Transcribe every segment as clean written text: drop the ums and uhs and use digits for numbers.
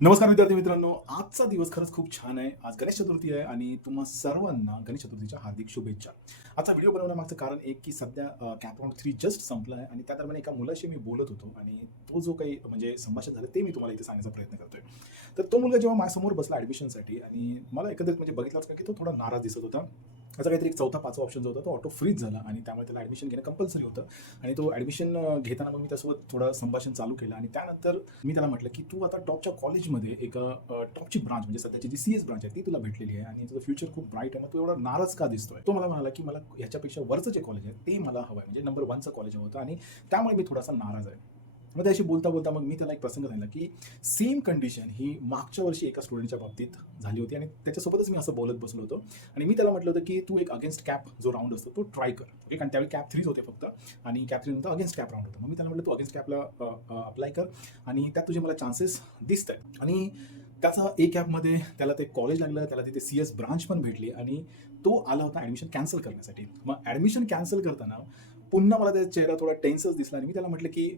नमस्कार विद्यार्थी मित्रांनो, आजचा दिवस खरंच खूप छान आहे. आज गणेश चतुर्थी आहे आणि तुम्हा सर्वांना गणेश चतुर्थीच्या हार्दिक शुभेच्छा. आजचा व्हिडिओ बनवण्यामागचं कारण एक की सध्या कॅप राउंड 3 जस्ट संपला आहे आणि त्या दरम्यान एका मुलाशी मी बोलत होतो आणि तो जो काही म्हणजे संभाषण झालं ते मी तुम्हाला इथे सांगण्याचा प्रयत्न करतोय. तर तो मुलगा जेव्हा माझ्यासमोर बसला ॲडमिशनसाठी आणि मला एकंदरीत म्हणजे बघितलंच की तो थोडा नाराज दिसत होता. त्याचा काहीतरी एक चौथा, पाचवा ऑप्शन जो होता तो ऑटो फ्रीज झाला आणि त्यामुळे त्याला ॲडमिशन घेणं कंपल्सरी होतं आणि तो ॲडमिशन घेताना मग मी त्यासोबत थोडं संभाषण चालू केलं आणि त्यानंतर मी त्याला म्हटलं, की "तू आता टॉपच्या कॉलेजमध्ये एका टॉपची ब्रांच म्हणजे सध्याची जी सी-एस ब्रांच आहे ती तुला भेटलेली आहे आणि तुझं फ्युचर खूप ब्राईट आहे. मग तू एवढा नाराज का दिसतोय?" तो मला म्हणाला, की "मला ह्याच्यापेक्षा वरचं जे कॉलेज आहे ते मला हवं आहे. म्हणजे नंबर 1चं कॉलेज हवं होतं आणि त्यामुळे मी थोडासा नाराज आहे." मग त्याशी बोलता-बोलता मग मी त्याला एक प्रसंग सांगितला, की सेम कंडिशन ही मागच्या वर्षी एका स्टुडंटच्या बाबतीत झाली होती आणि त्याच्यासोबतच मी असं बोलत बसलो होतो आणि मी त्याला म्हटलं होतं, की "तू एक अगेन्स्ट कॅप जो राउंड असतो तो ट्राय कर." ओके. कारण त्यावेळी कॅप 3 होते फक्त आणि कॅप 3 नंतर अगेन्स्ट कॅप राउंड होता. मग मी त्याला म्हटलं, "तू अगेन्स्ट कॅपला अप्लाय कर आणि त्यात तुझे मला चान्सेस दिसतायत." आणि त्याचा ए कॅपमध्ये त्याला ते कॉलेज लागलं, त्याला तिथे सी-एस ब्रांच पण भेटली आणि तो आला होता ॲडमिशन कॅन्सल करण्यासाठी. मग ॲडमिशन कॅन्सल करताना पुन्हा मला त्याचा चेहरा थोडा टेन्सच दिसला आणि मी त्याला म्हटलं, की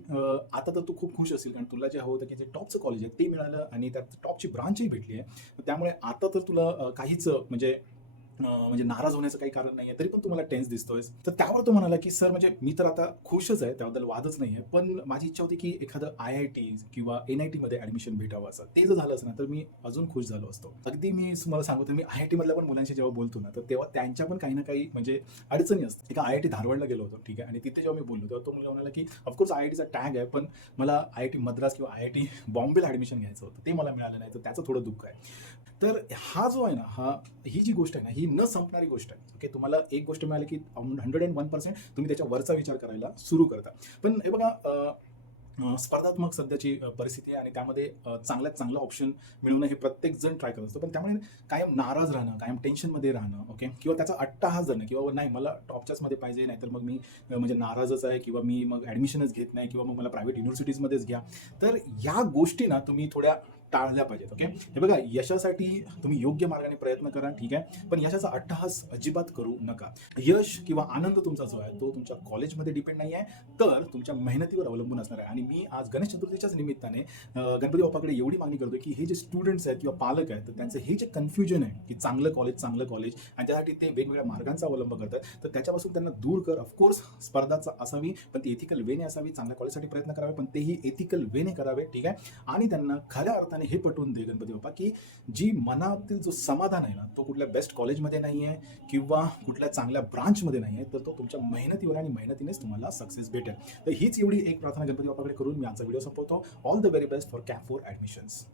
आता तर तू खूप खुश असेल कारण तुला जे हवं होतं, की जे टॉपचं कॉलेज आहे ते मिळालं आणि त्यात टॉपची ब्रांचही भेटली आहे. त्यामुळे आता तर तुला काहीच म्हणजे म्हणजे नाराज होण्याचं काही कारण नाहीये, तरी पण तू मला टेन्स दिसतोयस. तर त्यावर तो म्हणाला, की "सर म्हणजे मी तर आता खुशच आहे, त्याबद्दल वादच नाहीये. पण माझी इच्छा होती, की एखादं आय-आय-टी किंवा एन-आय-टीमध्ये ॲडमिशन भेटावं असं. ते जर झालं असतं ना, तर मी अजून खुश झालो असतो." अगदी मी तुम्हाला सांगतो, मी आय-आय-टीमधल्या पण मुलांशी जेव्हा बोलतो ना, तर तेव्हा त्यांच्या पण काही ना काही म्हणजे अडचणी असतात. एका आय-आय-टी धारवाडला गेलो होतो, ठीक आहे. आणि तिथे जेव्हा मी बोललो, तेव्हा तो मुलगा म्हणाला, की "ऑफकोर्स आय-आय-टीचा टॅग आहे, पण मला आय-आय-टी मद्रास किंवा आय-आय-टी बॉम्बेला ॲडमिशन घ्यायचं होतं. ते मला मिळालं नाही, तर त्याचं थोडं दुःख आहे." तर हा जो आहे ना, ही जी गोष्ट आहे ना, ही न संपणारी गोष्ट आहे. ओके. तुम्हाला एक गोष्ट मिळाली, की 101% तुम्ही त्याच्या वरचा विचार करायला सुरू करता. पण हे बघा स्पर्धात्मक सध्याची परिस्थिती आहे आणि त्यामध्ये चांगल्यात चांगलं ऑप्शन मिळवणं हे प्रत्येकजण ट्राय करत असतो. पण त्यामुळे कायम नाराज राहणं, कायम टेन्शनमध्ये राहणं, ओके. किंवा त्याचा अट्टाहास धरणं, की बाबा नाही मला टॉपच्याचमध्ये पाहिजे, नाहीतर मग मी म्हणजे नाराजच आहे किंवा मी मग ॲडमिशनच घेत नाही किंवा मग मला प्रायव्हेट युनिव्हर्सिटीजमध्येच घ्या. तर या गोष्टी ना तुम्ही थोड्या टाळल्या पाहिजेत, ओके. हे बघा यशासाठी तुम्ही योग्य मार्गाने प्रयत्न करा, ठीक आहे. पण यशाचा अट्टहास अजिबात करू नका. यश किंवा आनंद तुमचा जो आहे, तो तुमच्या कॉलेजमध्ये डिपेंड नाही आहे, तर तुमच्या मेहनतीवर अवलंबून असणार आहे. आणि मी आज गणेश चतुर्थीच्याच निमित्ताने गणपती बाप्पाकडे एवढी मागणी करतोय, की हे जे स्टुडंट्स आहेत किंवा पालक आहेत, तर त्यांचं हे जे कन्फ्युजन आहे, की चांगलं कॉलेज आणि त्यासाठी ते वेगवेगळ्या मार्गांचा अवलंब करतात, तर त्याच्यापासून त्यांना दूर कर. ऑफकोर्स स्पर्धाचा असावी, पण ती एथिकल वेने असावी. चांगल्या कॉलेजसाठी प्रयत्न करावे, पण तेही एथिकल वेने करावे, ठीक आहे. आणि त्यांना खऱ्या अर्थाने हे पटवून दे गणपती बाप्पा, की जी मनातील जो समाधान आहे ना, तो कुठल्या बेस्ट कॉलेजमध्ये नाही आहे किंवा कुठल्या चांगल्या ब्रांचमध्ये नाही आहे, तर तो तुमच्या मेहनतीवर आणि मेहनतीनेच तुम्हाला सक्सेस भेटेल. तर हीच एवढी एक प्रार्थना गणपती बाप्पाकडे करून मी आजचा व्हिडिओ संपवतो. All the very best for cap 4 admissions.